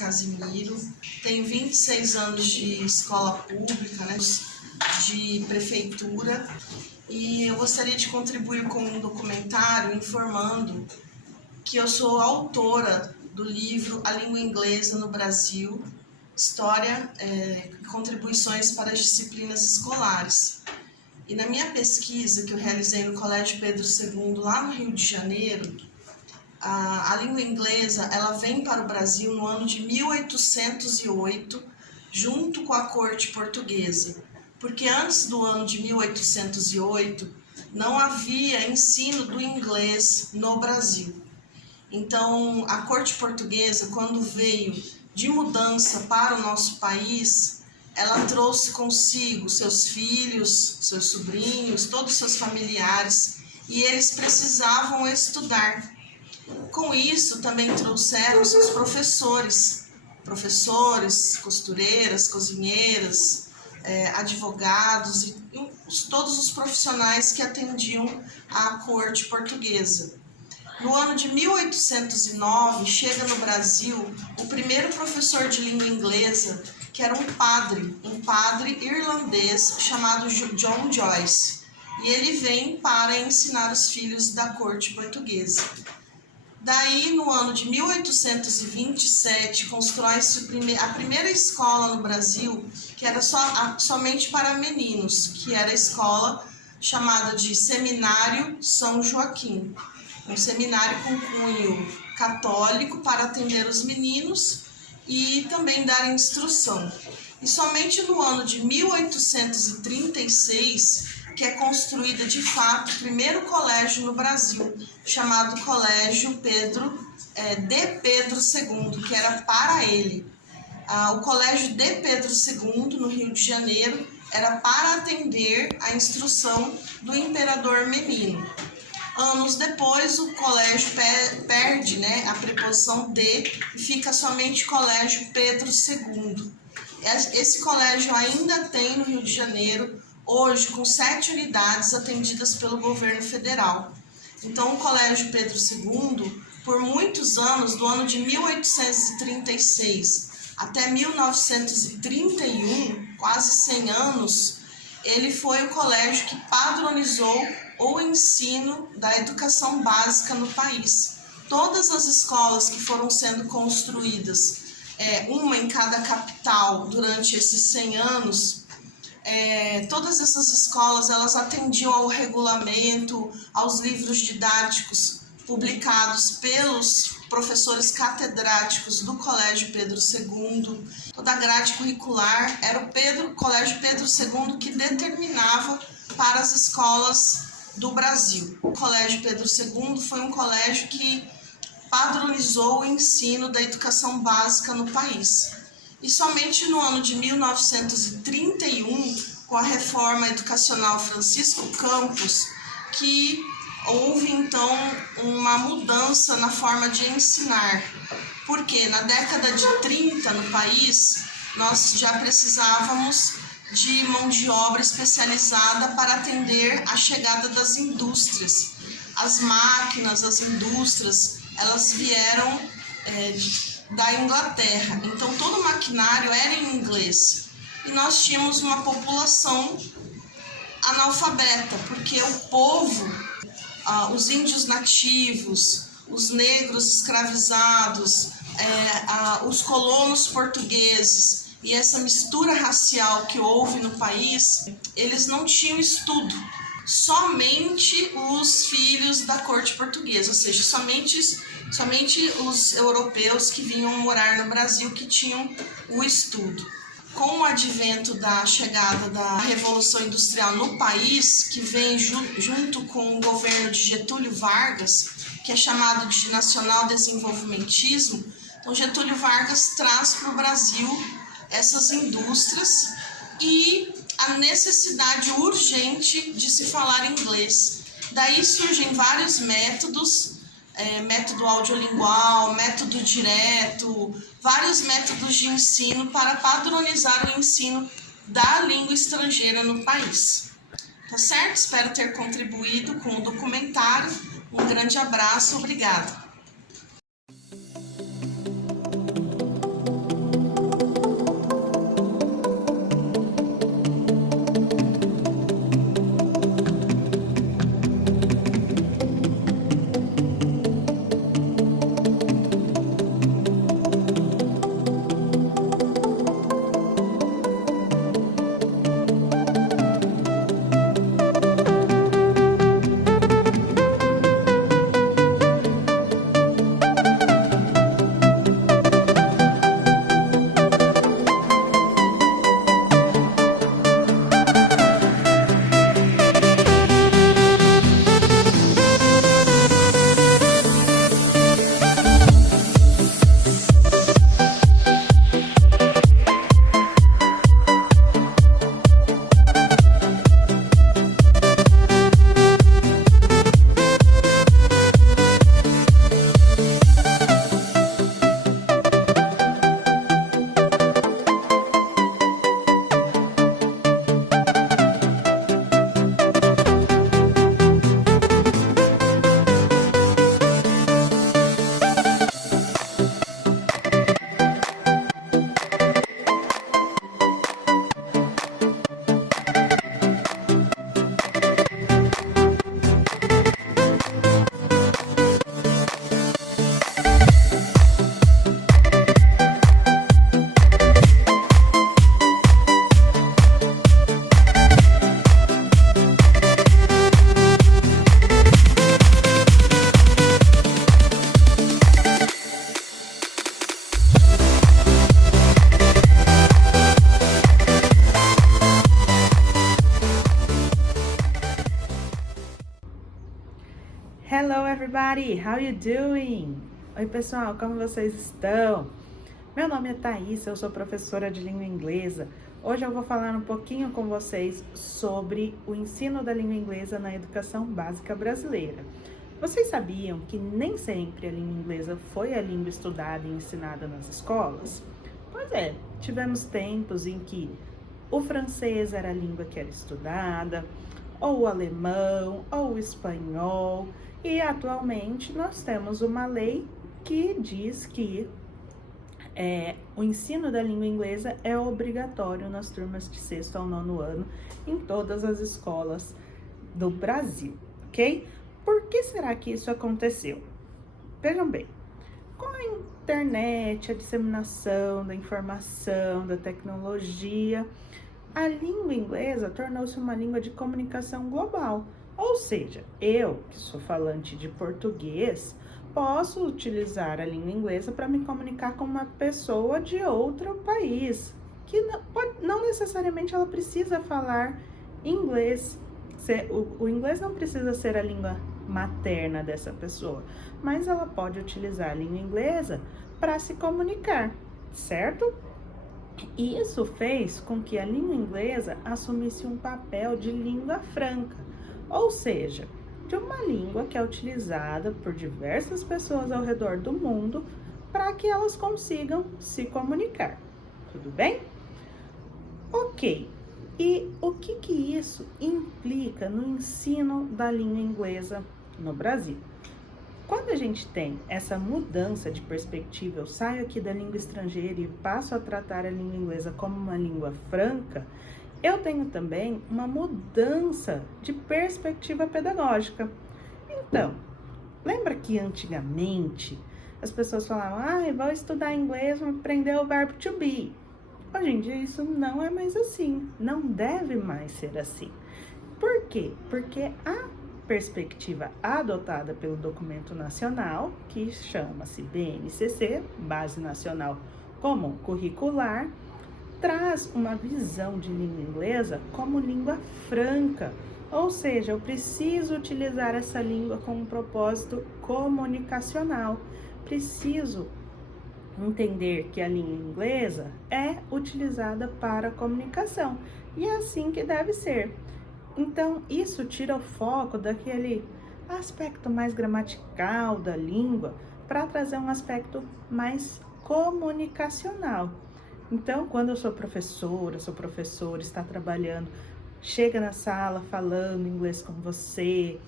Casimiro, tenho 26 anos de escola pública, né, de prefeitura, e eu gostaria de contribuir com um documentário informando que eu sou autora do livro A Língua Inglesa no Brasil, História e Contribuições para as Disciplinas Escolares. E na minha pesquisa que eu realizei no Colégio Pedro II, lá no Rio de Janeiro, a língua inglesa ela vem para o Brasil no ano de 1808, junto com a corte portuguesa, porque antes do ano de 1808 não havia ensino do inglês no Brasil. Então, a corte portuguesa, quando veio de mudança para o nosso país, ela trouxe consigo seus filhos, seus sobrinhos, todos os seus familiares, e eles precisavam estudar. Com isso, também trouxeram seus professores, costureiras, cozinheiras, advogados e todos os profissionais que atendiam à corte portuguesa. No ano de 1809, chega no Brasil o primeiro professor de língua inglesa, que era um padre irlandês chamado John Joyce. E ele vem para ensinar os filhos da corte portuguesa. Daí, no ano de 1827, constrói-se a primeira escola no Brasil, que era somente para meninos, que era a escola chamada de Seminário São Joaquim. Um seminário com cunho católico para atender os meninos e também dar instrução. E somente no ano de 1836 que é construída de fato o primeiro colégio no Brasil, chamado Colégio de Pedro II, que era para ele. O Colégio de Pedro II, no Rio de Janeiro, era para atender a instrução do imperador menino. Anos depois, o colégio perde a preposição de e fica somente Colégio Pedro II. Esse colégio ainda tem no Rio de Janeiro, hoje com 7 unidades atendidas pelo governo federal. Então, o Colégio Pedro II, por muitos anos, do ano de 1836 até 1931, quase 100 anos, ele foi o colégio que padronizou o ensino da educação básica no país. Todas as escolas que foram sendo construídas, uma em cada capital durante esses 100 anos, todas essas escolas elas atendiam ao regulamento, aos livros didáticos publicados pelos professores catedráticos do Colégio Pedro II. Toda a grade curricular era o Colégio Pedro II que determinava para as escolas do Brasil. O Colégio Pedro II foi um colégio que padronizou o ensino da educação básica no país. E somente no ano de 1931, com a reforma educacional Francisco Campos, que houve então uma mudança na forma de ensinar. Porque na década de 30 no país, nós já precisávamos de mão de obra especializada para atender a chegada das indústrias. As máquinas, as indústrias, elas vieram da Inglaterra, então todo o maquinário era em inglês. E nós tínhamos uma população analfabeta, porque o povo, os índios nativos, os negros escravizados, os colonos portugueses, e essa mistura racial que houve no país, eles não tinham estudo. Somente os filhos da corte portuguesa, ou seja, somente os europeus que vinham morar no Brasil que tinham o estudo. Com o advento da chegada da Revolução Industrial no país, que vem junto com o governo de Getúlio Vargas, que é chamado de Nacional Desenvolvimentismo, então Getúlio Vargas traz para o Brasil essas indústrias e a necessidade urgente de se falar inglês. Daí surgem vários métodos, método audiolingual, método direto, vários métodos de ensino para padronizar o ensino da língua estrangeira no país. Tá certo? Espero ter contribuído com o documentário. Um grande abraço, obrigada. everybody, how you doing? Oi pessoal, como vocês estão? Meu nome é Thaís, eu sou professora de língua inglesa. Hoje eu vou falar um pouquinho com vocês sobre o ensino da língua inglesa na educação básica brasileira. Vocês sabiam que nem sempre a língua inglesa foi a língua estudada e ensinada nas escolas? Pois é, tivemos tempos em que o francês era a língua que era estudada, ou o alemão, ou o espanhol, e atualmente nós temos uma lei que diz que o ensino da língua inglesa é obrigatório nas turmas de 6º ao 9º ano em todas as escolas do Brasil, ok? Por que será que isso aconteceu? Vejam bem, com a internet, a disseminação da informação, da tecnologia, a língua inglesa tornou-se uma língua de comunicação global. Ou seja, eu, que sou falante de português, posso utilizar a língua inglesa para me comunicar com uma pessoa de outro país, que não necessariamente ela precisa falar inglês. O inglês não precisa ser a língua materna dessa pessoa, mas ela pode utilizar a língua inglesa para se comunicar, certo? E isso fez com que a língua inglesa assumisse um papel de língua franca, ou seja, de uma língua que é utilizada por diversas pessoas ao redor do mundo para que elas consigam se comunicar. Tudo bem? Ok. E o que isso implica no ensino da língua inglesa no Brasil? Quando a gente tem essa mudança de perspectiva, eu saio aqui da língua estrangeira e passo a tratar a língua inglesa como uma língua franca, eu tenho também uma mudança de perspectiva pedagógica. Então, lembra que antigamente as pessoas falavam, vou estudar inglês, vou aprender o verbo to be. Hoje em dia isso não é mais assim, não deve mais ser assim. Por quê? Porque a perspectiva adotada pelo documento nacional, que chama-se BNCC, Base Nacional Comum Curricular, traz uma visão de língua inglesa como língua franca, ou seja, eu preciso utilizar essa língua com um propósito comunicacional, preciso entender que a língua inglesa é utilizada para comunicação, e é assim que deve ser. Então, isso tira o foco daquele aspecto mais gramatical da língua para trazer um aspecto mais comunicacional. Então, quando eu sou professor, está trabalhando, chega na sala falando inglês com você,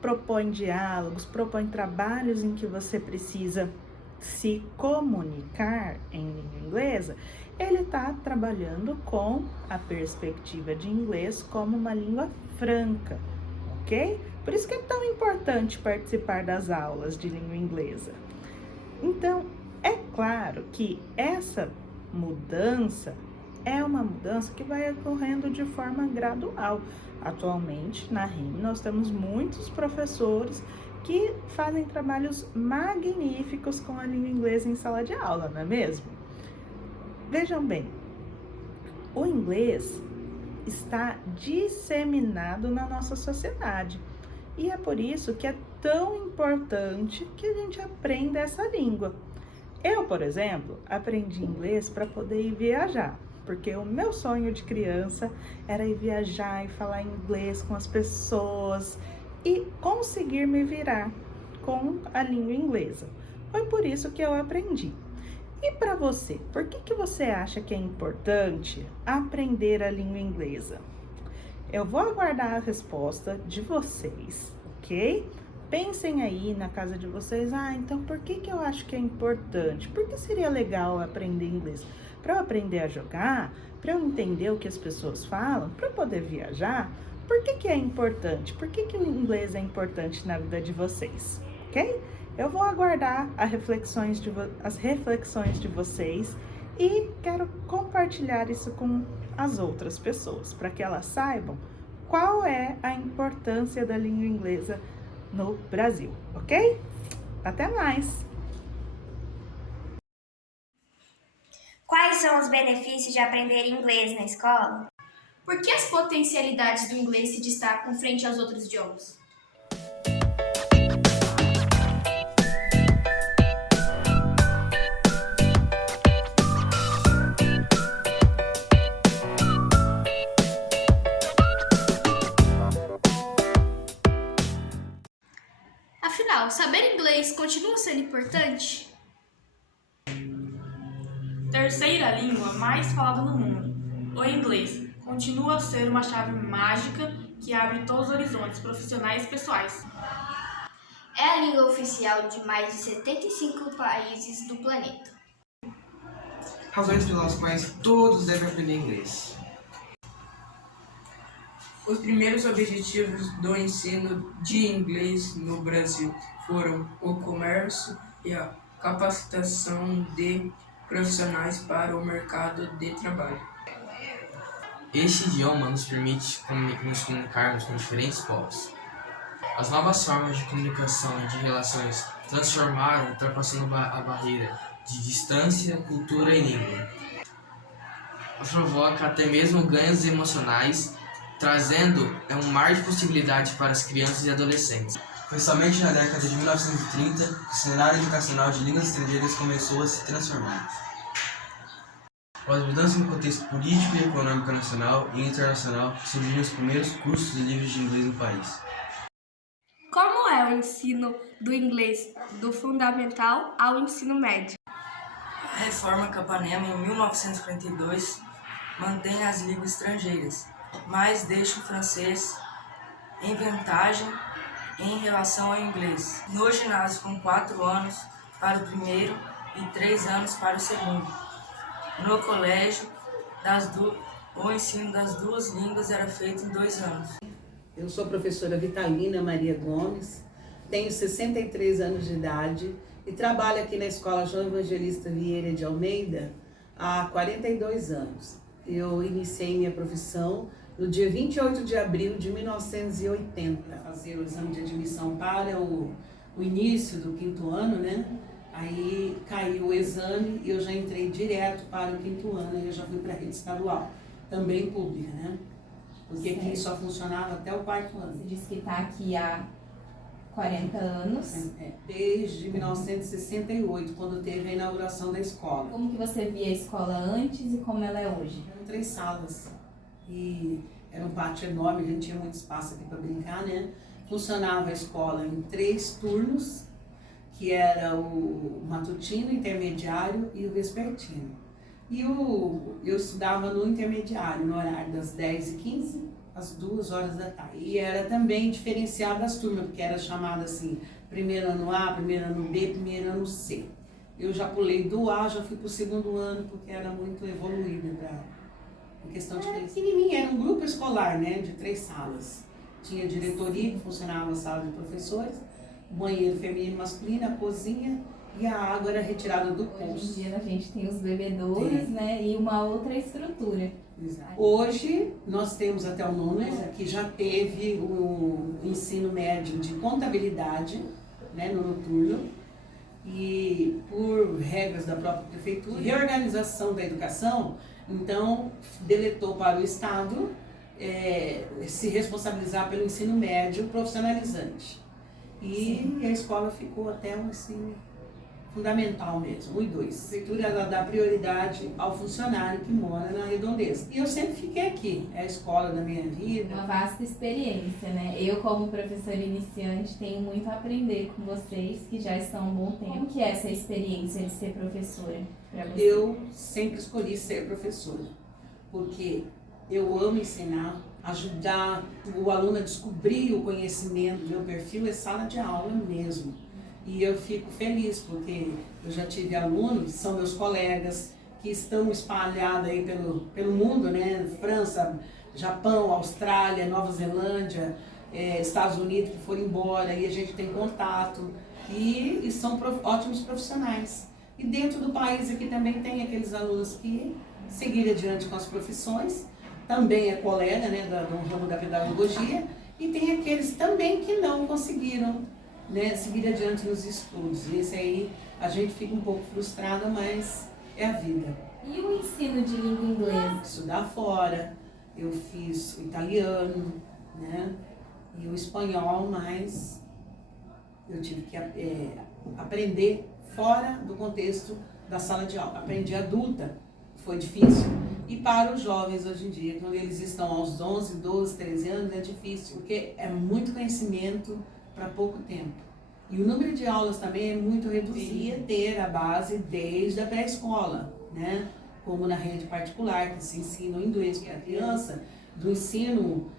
propõe diálogos, propõe trabalhos em que você precisa se comunicar em língua inglesa, ele está trabalhando com a perspectiva de inglês como uma língua franca, ok? Por isso que é tão importante participar das aulas de língua inglesa. Então, é claro que essa mudança é uma mudança que vai ocorrendo de forma gradual. Atualmente, na RIM, nós temos muitos professores que fazem trabalhos magníficos com a língua inglesa em sala de aula, não é mesmo? Vejam bem, o inglês está disseminado na nossa sociedade e é por isso que é tão importante que a gente aprenda essa língua. Eu, por exemplo, aprendi inglês para poder ir viajar, porque o meu sonho de criança era ir viajar e falar inglês com as pessoas e conseguir me virar com a língua inglesa. Foi por isso que eu aprendi. E para você, por que você acha que é importante aprender a língua inglesa? Eu vou aguardar a resposta de vocês, ok? Pensem aí na casa de vocês, então por que eu acho que é importante? Por que seria legal aprender inglês? Para eu aprender a jogar? Para eu entender o que as pessoas falam? Para eu poder viajar? Por que é importante? Por que o inglês é importante na vida de vocês? Ok? Eu vou aguardar as reflexões de vocês e quero compartilhar isso com as outras pessoas, para que elas saibam qual é a importância da língua inglesa no Brasil, ok? Até mais! Quais são os benefícios de aprender inglês na escola? Por que as potencialidades do inglês se destacam frente aos outros idiomas? sendo importante? Terceira língua mais falada no mundo, o inglês, continua a ser uma chave mágica que abre todos os horizontes profissionais e pessoais. É a língua oficial de mais de 75 países do planeta. Razões pelas quais todos devem aprender inglês. Os primeiros objetivos do ensino de inglês no Brasil foram o comércio e a capacitação de profissionais para o mercado de trabalho. Este idioma nos permite nos comunicarmos com diferentes povos. As novas formas de comunicação e de relações transformaram, ultrapassando a barreira de distância, cultura e língua. Provoca até mesmo ganhos emocionais, trazendo um mar de possibilidades para as crianças e adolescentes. Foi somente na década de 1930 que o cenário educacional de línguas estrangeiras começou a se transformar. Com as mudanças no contexto político e econômico nacional e internacional, surgiram os primeiros cursos e livros de inglês no país. Como é o ensino do inglês do fundamental ao ensino médio? A Reforma Capanema, em 1942, mantém as línguas estrangeiras, mas deixa o francês em vantagem em relação ao inglês. No ginásio, com 4 anos para o primeiro e 3 anos para o segundo. No colégio, o ensino das duas línguas era feito em 2 anos. Eu sou a professora Vitalina Maria Gomes, tenho 63 anos de idade e trabalho aqui na Escola João Evangelista Vieira de Almeida há 42 anos. Eu iniciei minha profissão no dia 28 de abril de 1980, fazer o exame de admissão para o início do 5º ano, né? Aí caiu o exame e eu já entrei direto para o 5º ano e eu já fui para a rede estadual, também pública, né? Porque aqui só funcionava até o 4º ano. Você disse que está aqui há 40 anos. Desde 1968, quando teve a inauguração da escola. Como que você via a escola antes e como ela é hoje? Eram 3 salas e era um pátio enorme, a gente tinha muito espaço aqui para brincar, né? Funcionava a escola em 3 turnos, que era o matutino, intermediário e o vespertino. E eu estudava no intermediário, no horário das 10h15 às 2h da tarde. E era também diferenciado das turmas, porque era chamado assim, primeiro ano A, primeiro ano B, primeiro ano C. Eu já pulei do A, já fui para o 2º ano, porque era muito evoluída em questão de pequenininha, era um grupo escolar, né, de 3 salas. Tinha diretoria, que funcionava a sala de professores, banheiro feminino e masculino, a cozinha e a água era retirada do poço. Hoje em dia a gente tem os bebedouros, né, e uma outra estrutura. Exato. Hoje nós temos até o 9º, que já teve o ensino médio de contabilidade, né, no noturno, e por regras da própria prefeitura, reorganização da educação, então deletou para o Estado se responsabilizar pelo ensino médio profissionalizante. E a escola ficou até o ensino fundamental mesmo, 1 e 2. A prefeitura ela dá prioridade ao funcionário que mora na redondeza. E eu sempre fiquei aqui, é a escola da minha vida. Uma vasta experiência, né? Eu, como professora iniciante, tenho muito a aprender com vocês, que já estão há um bom tempo. Como que é essa experiência de ser professora para você? Eu sempre escolhi ser professora, porque eu amo ensinar, ajudar o aluno a descobrir o conhecimento. Meu perfil é sala de aula mesmo. E eu fico feliz, porque eu já tive alunos que são meus colegas, que estão espalhados aí pelo mundo, né? França, Japão, Austrália, Nova Zelândia, Estados Unidos, que foram embora, e a gente tem contato, e são ótimos profissionais. E dentro do país aqui também tem aqueles alunos que seguiram adiante com as profissões, também é colega, né, do ramo da pedagogia, e tem aqueles também que não conseguiram, né, seguir adiante nos estudos. Esse aí a gente fica um pouco frustrada, mas é a vida. E o ensino de língua inglesa? Estudar fora, eu fiz o italiano, né, e o espanhol, mas eu tive que aprender fora do contexto da sala de aula. Aprendi adulta, foi difícil. E para os jovens hoje em dia, quando eles estão aos 11, 12, 13 anos, é difícil, porque é muito conhecimento para pouco tempo. E o número de aulas também é muito reduzido, ter a base desde a pré-escola, né? Como na rede particular, que se ensina o inglês para a criança, do ensino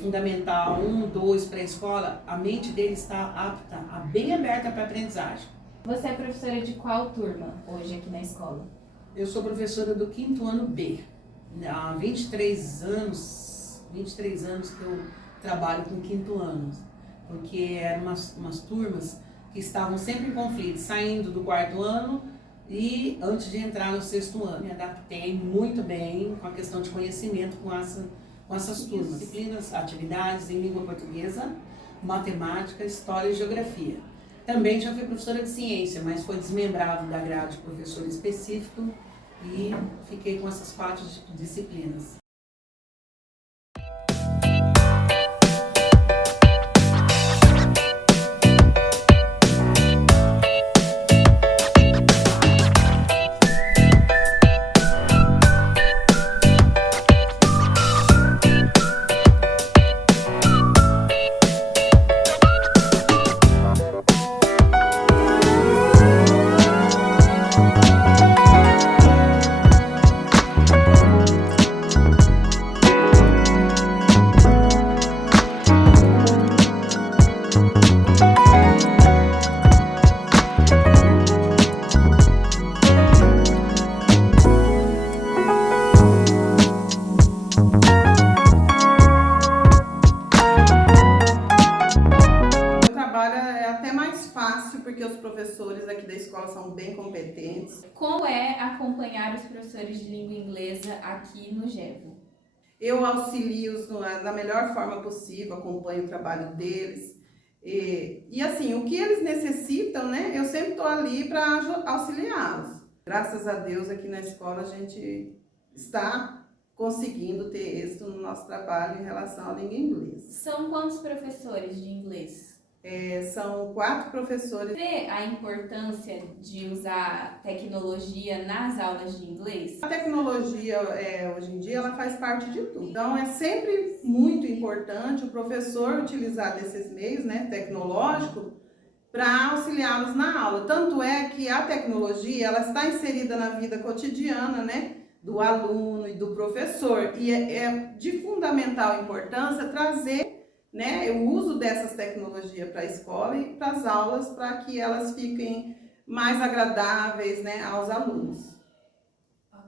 fundamental 1, 2, pré-escola, a mente dele está apta, bem aberta para a aprendizagem. Você é professora de qual turma hoje aqui na escola? Eu sou professora do 5º ano B. Há 23 anos que eu trabalho com 5º ano, porque eram umas turmas que estavam sempre em conflito, saindo do 4º ano e antes de entrar no 6º ano. Me adaptei muito bem com a questão de conhecimento com essas turmas. Disciplinas, atividades em língua portuguesa, matemática, história e geografia. Também já fui professora de ciência, mas foi desmembrado da grade de professor específico e fiquei com essas 4 disciplinas. Porque os professores aqui da escola são bem competentes. Como é acompanhar os professores de língua inglesa aqui no GEVO? Eu auxilio-os da melhor forma possível, acompanho o trabalho deles. E assim, o que eles necessitam, né? Eu sempre estou ali para auxiliá-los. Graças a Deus, aqui na escola a gente está conseguindo ter êxito no nosso trabalho em relação à língua inglesa. São quantos professores de inglês? São 4 professores. Vê a importância de usar tecnologia nas aulas de inglês? A tecnologia, hoje em dia, ela faz parte de tudo. Então, é sempre muito importante o professor utilizar desses meios, né, tecnológicos, para auxiliá-los na aula. Tanto é que a tecnologia, ela está inserida na vida cotidiana, né, do aluno e do professor. E é de fundamental importância trazer, né, o uso dessas tecnologias para a escola e para as aulas, para que elas fiquem mais agradáveis, né, aos alunos.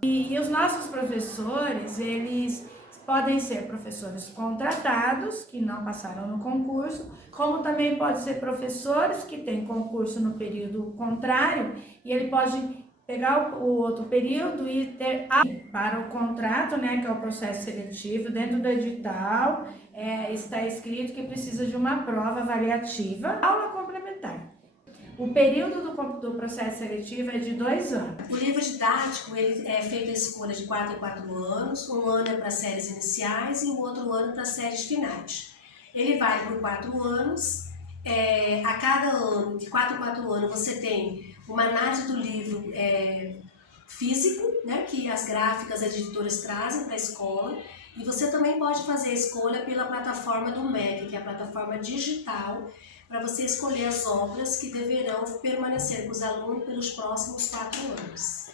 E os nossos professores, eles podem ser professores contratados, que não passaram no concurso, como também pode ser professores que têm concurso no período contrário, e ele pode pegar o outro período e ter para o contrato, né, que é o processo seletivo, dentro do edital, está escrito que precisa de uma prova avaliativa, aula complementar. O período do processo seletivo é de 2 anos. O livro didático ele é feito a escolha de 4 em 4 anos, um ano é para séries iniciais e o outro ano para séries finais. Ele vale por 4 anos, a cada ano, de 4 em 4 anos, você tem uma análise do livro físico, né, que as gráficas, as editoras trazem para a escola, e você também pode fazer a escolha pela plataforma do MEC, que é a plataforma digital, para você escolher as obras que deverão permanecer com os alunos pelos próximos 4 anos.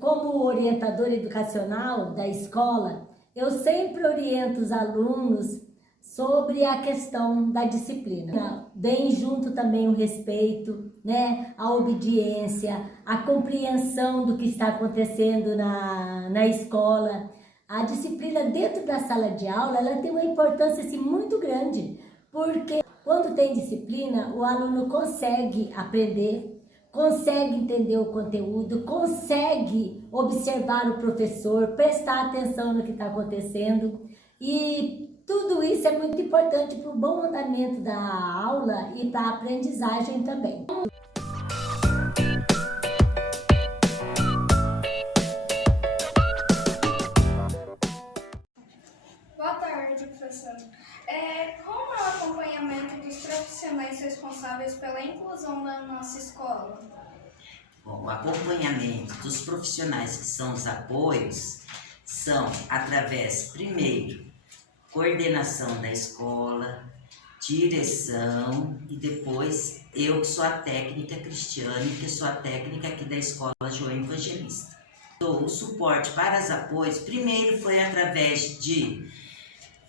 Como orientadora educacional da escola, eu sempre oriento os alunos sobre a questão da disciplina. Vem junto também o respeito, né, a obediência, a compreensão do que está acontecendo na escola. A disciplina dentro da sala de aula, ela tem uma importância assim, muito grande, porque quando tem disciplina, o aluno consegue aprender, consegue entender o conteúdo, consegue observar o professor, prestar atenção no que está acontecendo, e tudo isso é muito importante para o bom andamento da aula e para a aprendizagem também. Boa tarde, professor. Como é o acompanhamento dos profissionais responsáveis pela inclusão na nossa escola? Bom, o acompanhamento dos profissionais que são os apoios são através, primeiro, coordenação da escola, direção e depois eu que sou a técnica Cristiane, que sou a técnica aqui da Escola João Evangelista. O suporte para os apoios, primeiro foi através de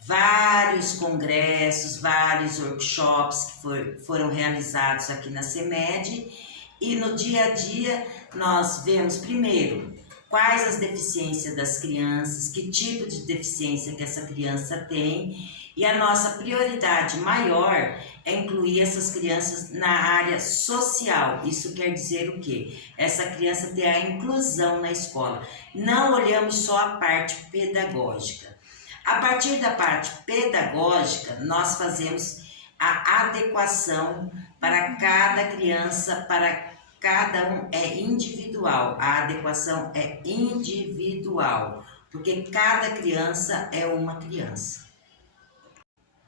vários congressos, vários workshops que foram realizados aqui na CEMED, e no dia a dia nós vemos primeiro quais as deficiências das crianças, que tipo de deficiência que essa criança tem, e a nossa prioridade maior é incluir essas crianças na área social. Isso quer dizer o quê? Essa criança ter a inclusão na escola. Não olhamos só a parte pedagógica. A partir da parte pedagógica, nós fazemos a adequação para cada criança, para cada um, é individual. A adequação é individual, porque cada criança é uma criança.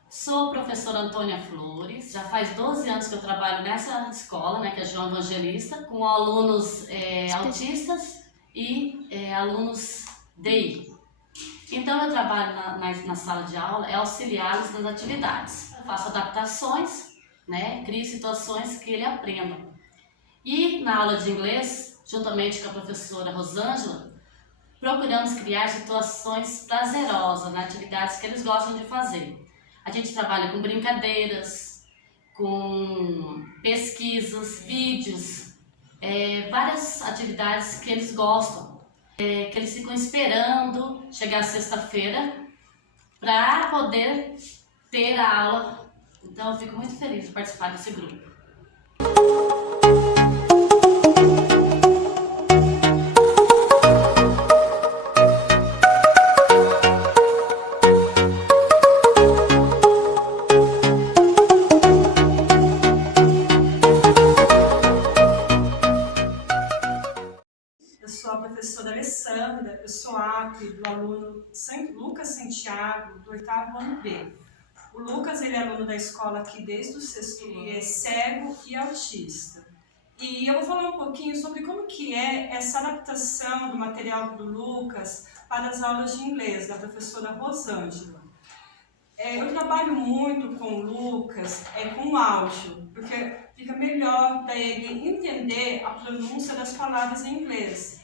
Sou a professora Antônia Flores, já faz 12 anos que eu trabalho nessa escola, né, que é João Evangelista, com alunos autistas e alunos DI. Então eu trabalho na sala de aula, auxiliá-los nas atividades. Eu faço adaptações, né, crio situações que ele aprenda. E na aula de inglês, juntamente com a professora Rosângela, procuramos criar situações prazerosas nas atividades que eles gostam de fazer. A gente trabalha com brincadeiras, com pesquisas, vídeos, várias atividades que eles gostam, que eles ficam esperando chegar sexta-feira para poder ter a aula. Então eu fico muito feliz de participar desse grupo. Professora Alessandra, eu sou ACRE do aluno Lucas Santiago, do 8º ano B. O Lucas, ele é aluno da escola aqui desde o 6º ano, é cego e autista. E eu vou falar um pouquinho sobre como que é essa adaptação do material do Lucas para as aulas de inglês, da professora Rosângela. Eu trabalho muito com o Lucas, com áudio, porque fica melhor para ele entender a pronúncia das palavras em inglês.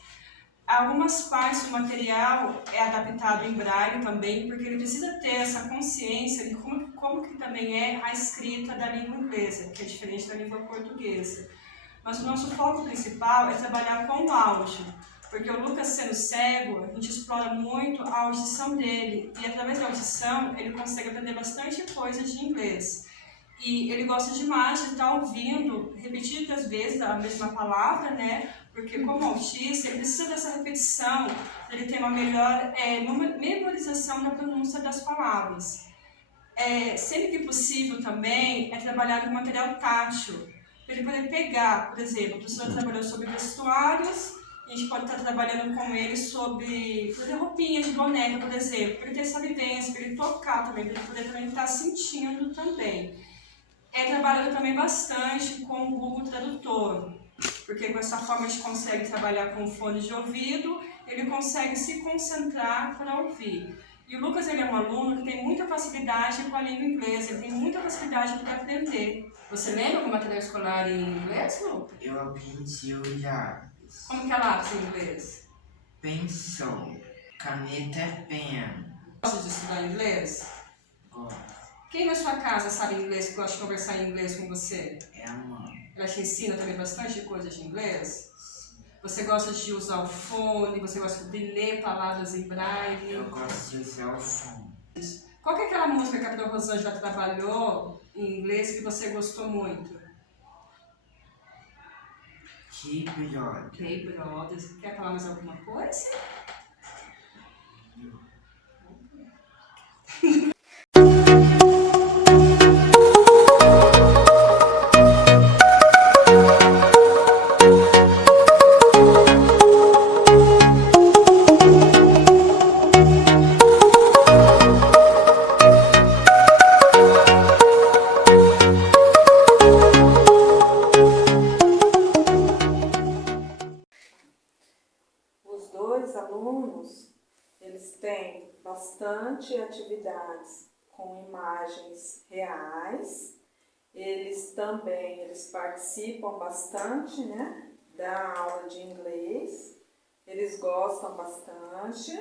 Algumas partes do material é adaptado em braille também, porque ele precisa ter essa consciência de como que também é a escrita da língua inglesa, que é diferente da língua portuguesa. Mas o nosso foco principal é trabalhar com o áudio, porque o Lucas, sendo cego, a gente explora muito a audição dele, e através da audição ele consegue aprender bastante coisa de inglês. E ele gosta demais de estar ouvindo repetidas vezes a mesma palavra, né? Porque como autista, ele precisa dessa repetição, para ele ter uma melhor memorização da pronúncia das palavras. Sempre que possível também, é trabalhar com material tátil, para ele poder pegar, por exemplo, a professora trabalhou sobre vestuários, a gente pode estar trabalhando com ele sobre roupinhas de boneca, por exemplo, para ele ter essa vivência, para ele tocar também, para ele poder também estar sentindo também. Trabalhando também bastante com o Google Tradutor, porque com essa forma a gente consegue trabalhar com fone de ouvido, ele consegue se concentrar para ouvir. E o Lucas, ele é um aluno que tem muita facilidade com a língua inglesa, ele tem muita facilidade para aprender. Você lembra algum material escolar em inglês, Lucas? Eu aprendi o lápis. Como que é lápis em inglês? Pencil, caneta, pen. Gosta de estudar inglês? Gosto. Quem na sua casa sabe inglês, que gosta de conversar em inglês com você? É a mãe. Ela te ensina também bastante coisas de inglês? Você gosta de usar o fone, você gosta de ler palavras em braille? Eu gosto de usar o fone. Qual que é aquela música que a Dona Rosângela trabalhou em inglês que você gostou muito? Keep Brothers. Keep Brothers. Quer falar mais alguma coisa? Eles têm bastante atividades com imagens reais. Eles participam bastante, né, da aula de inglês. Eles gostam bastante.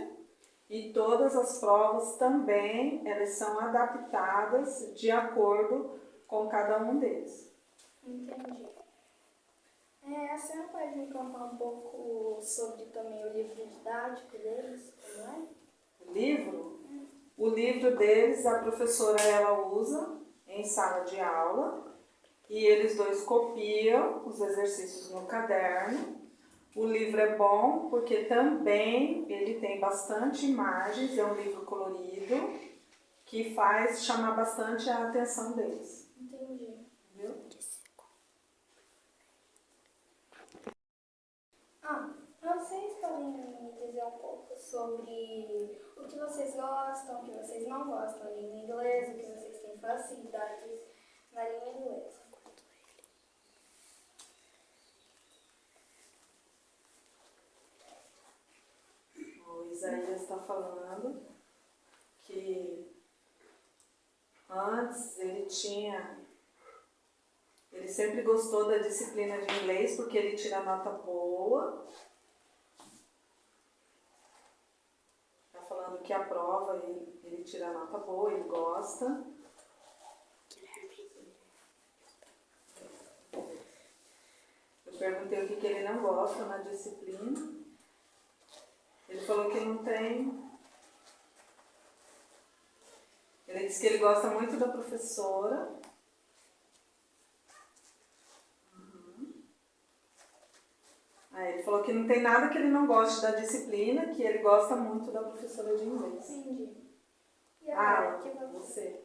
E todas as provas também, elas são adaptadas de acordo com cada um deles. Entendi. A senhora pode me contar um pouco sobre também o livro didático deles, como é? O livro? O livro deles, a professora ela usa em sala de aula e eles dois copiam os exercícios no caderno. O livro é bom porque também ele tem bastante imagens, é um livro colorido que faz chamar bastante a atenção deles. Entendi. Viu? Vocês podem me dizer um pouco sobre o que vocês gostam, o que vocês não gostam na língua inglesa, o que vocês têm facilidades na língua inglesa? O Isaías está falando que antes ele sempre gostou da disciplina de inglês porque ele tira nota boa. Está falando que a prova ele tira nota boa, ele gosta. Eu perguntei o que ele não gosta na disciplina. Ele falou que não tem. Ele disse que ele gosta muito da professora. Ele falou que não tem nada que ele não goste da disciplina, que ele gosta muito da professora de inglês. Entendi. E agora, você?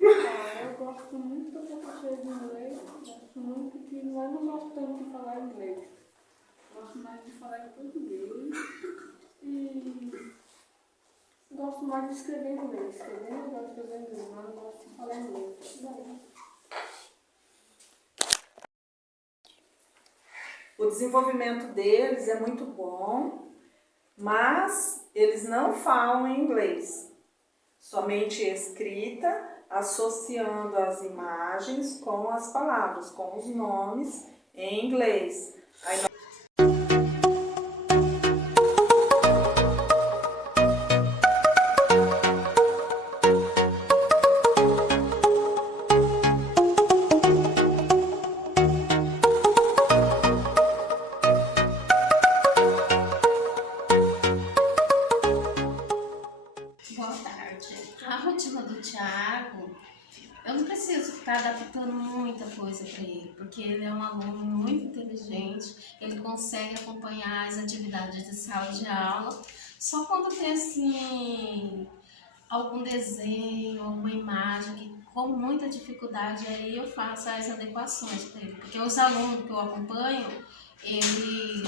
Eu gosto muito da professora de inglês, gosto muito que nós não gostamos de falar inglês. Gosto mais de falar em português e gosto mais de escrever em inglês. Escrever eu gosto de escrever em inglês, mas não gosto de falar inglês. O desenvolvimento deles é muito bom, mas eles não falam em inglês, somente escrita, associando as imagens com as palavras, com os nomes em inglês. Boa tarde. A rotina do Thiago, eu não preciso ficar adaptando muita coisa para ele, porque ele é um aluno muito inteligente, ele consegue acompanhar as atividades de sala de aula, só quando tem assim algum desenho, alguma imagem que com muita dificuldade, aí eu faço as adequações para ele, porque os alunos que eu acompanho, eles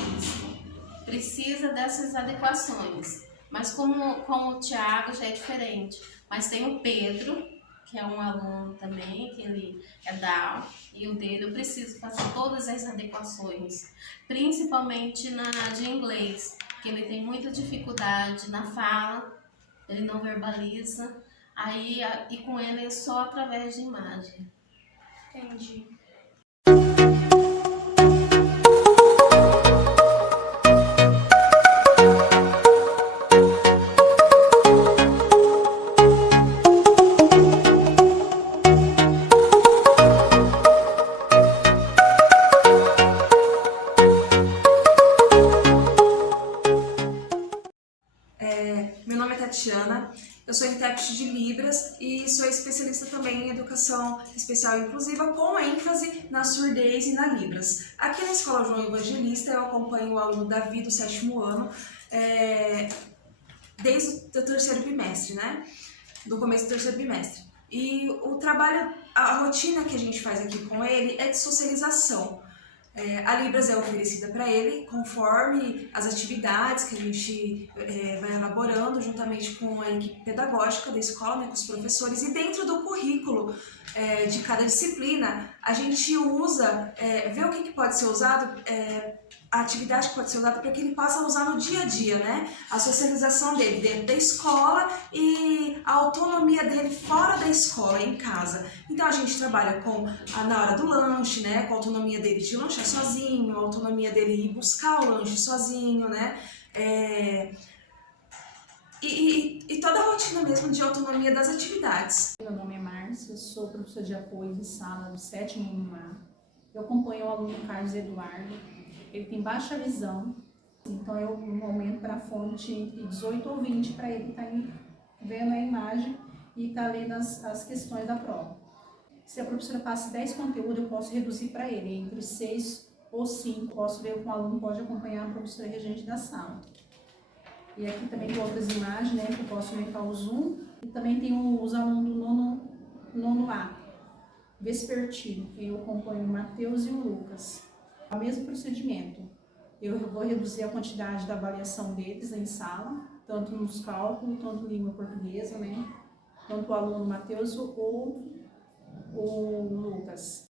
precisam dessas adequações. Mas como o Thiago já é diferente. Mas tem o Pedro, que é um aluno também, que ele é Down, e o dele eu preciso fazer todas as adequações, principalmente na de inglês, que ele tem muita dificuldade na fala, ele não verbaliza, e com ele é só através de imagem. Entendi. Meu nome é Tatiana, eu sou intérprete de Libras e sou especialista também em educação especial e inclusiva com ênfase na surdez e na Libras. Aqui na Escola João Evangelista eu acompanho o aluno Davi do 7º ano desde o 3º bimestre, né? Do começo do 3º bimestre. E o trabalho, a rotina que a gente faz aqui com ele é de socialização. A Libras é oferecida para ele conforme as atividades que a gente vai elaborando juntamente com a equipe pedagógica da escola, né, com os professores, e dentro do currículo de cada disciplina a gente usa, vê o que pode ser usado a atividade que pode ser usada para que ele possa usar no dia a dia, né? A socialização dele dentro da escola e a autonomia dele fora da escola, em casa. Então a gente trabalha na hora do lanche, né? Com a autonomia dele de lanchar sozinho, a autonomia dele ir buscar o lanche sozinho, né? E toda a rotina mesmo de autonomia das atividades. Meu nome é Márcia, eu sou professora de apoio de sala do 7º A. Eu acompanho o aluno Carlos Eduardo. Ele tem baixa visão, então eu aumento para a fonte entre 18 ou 20 para ele estar vendo a imagem e estar lendo as questões da prova. Se a professora passa 10 conteúdos, eu posso reduzir para ele, entre 6 ou 5. Posso ver que o aluno pode acompanhar a professora regente da sala. E aqui também tem outras imagens, né, que eu posso aumentar o zoom. E também tem os alunos do nono A, vespertino. Eu acompanho o Matheus e o Lucas. O mesmo procedimento. Eu vou reduzir a quantidade da avaliação deles em sala, tanto nos cálculos, tanto língua portuguesa, né? Tanto o aluno Matheus ou o Lucas.